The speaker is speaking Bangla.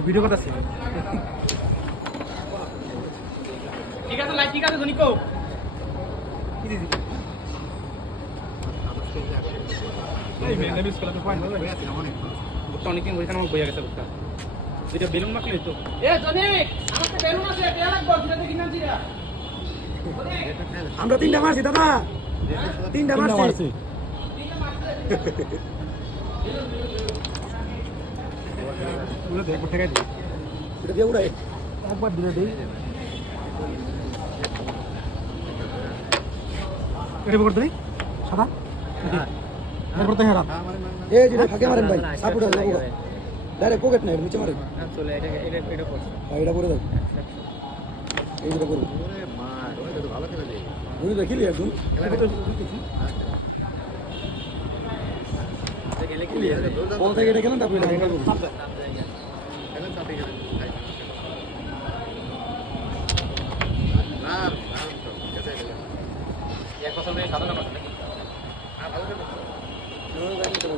ভিডিও করতেছি ঠিক আছে লাইক ঠিক আছে জনিকো কি দিদি এই মেনে বিস কলা তো পয়েন্ট হয়ে আছে অনেক বুকটা অনেক দিন ওইখানে আমার বইয়া গেছে বুকটা এটা বেলুন মাখলে তো এ জনিক আমাকে বেলুন আছে এটা লাগবে যেটা কিনা দিরা আমরা তিনটা মারছি দাদা তিনটা মারছি পুরো দেখো ঠেকাই দিই এটা দিয়ে উড়াই একবার দিলে দেই এটা করতে দেই সাদা হ্যাঁ করতে হ্যাঁ এই যে ফাঁকে মারেন ভাই সাপোর্ট হবে ডাইরেক্ট পকেট না নিচে মারেন না চলে এটা করছে এটা করে দাও এইটা করো ওরে মার ওই তো ভালো করে দেই ওই দেখিলি একদম গেলে কি বল থেকে এটা গেলেন তারপরে এটা করব গেলেন তাতে গেলেন না কেটে গেলেন এক কথা নেই সাধারণ কথা নাকি হ্যাঁ ভালো করে